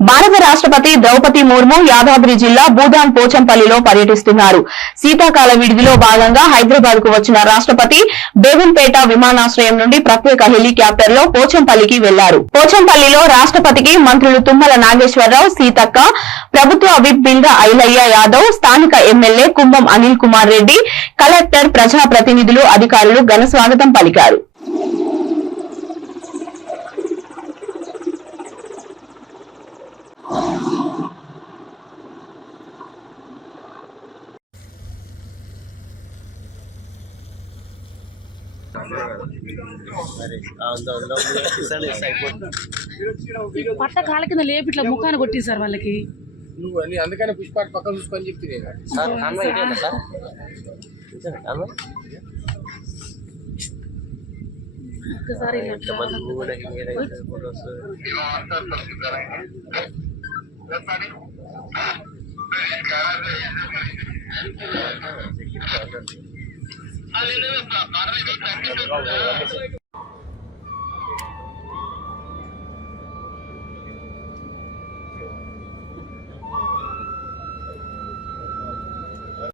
భారత రాష్ట్రపతి ద్రౌపది ముర్ము యాదాద్రి జిల్లా భూదాన్ పోచంపల్లిలో పర్యటిస్తున్నారు. శీతాకాల విడిదిలో భాగంగా హైదరాబాద్ కు వచ్చిన రాష్ట్రపతి బేగంపేట విమానాశ్రయం నుండి ప్రత్యేక హెలికాప్టర్ లో పోచంపల్లికి వెళ్లారు. పోచంపల్లిలో రాష్ట్రపతికి మంత్రులు తుమ్మల నాగేశ్వరరావు, సీతక్క, ప్రభుత్వ విప్ బింద ఐలయ్య యాదవ్, స్థానిక ఎమ్మెల్యే కుంభం అనిల్ కుమార్ రెడ్డి, కలెక్టర్, ప్రజాప్రతినిధులు, అధికారులు ఘన స్వాగతం పలికారు. పట్ట కాళ్ళ కింద లేపి ఇట్లా ముఖాన్ని కొట్టేశారు వాళ్ళకి. నువ్వు అని అందుకనే పుష్పాట్ పక్కన చూసుకొని చెప్తే ఒక్కసారి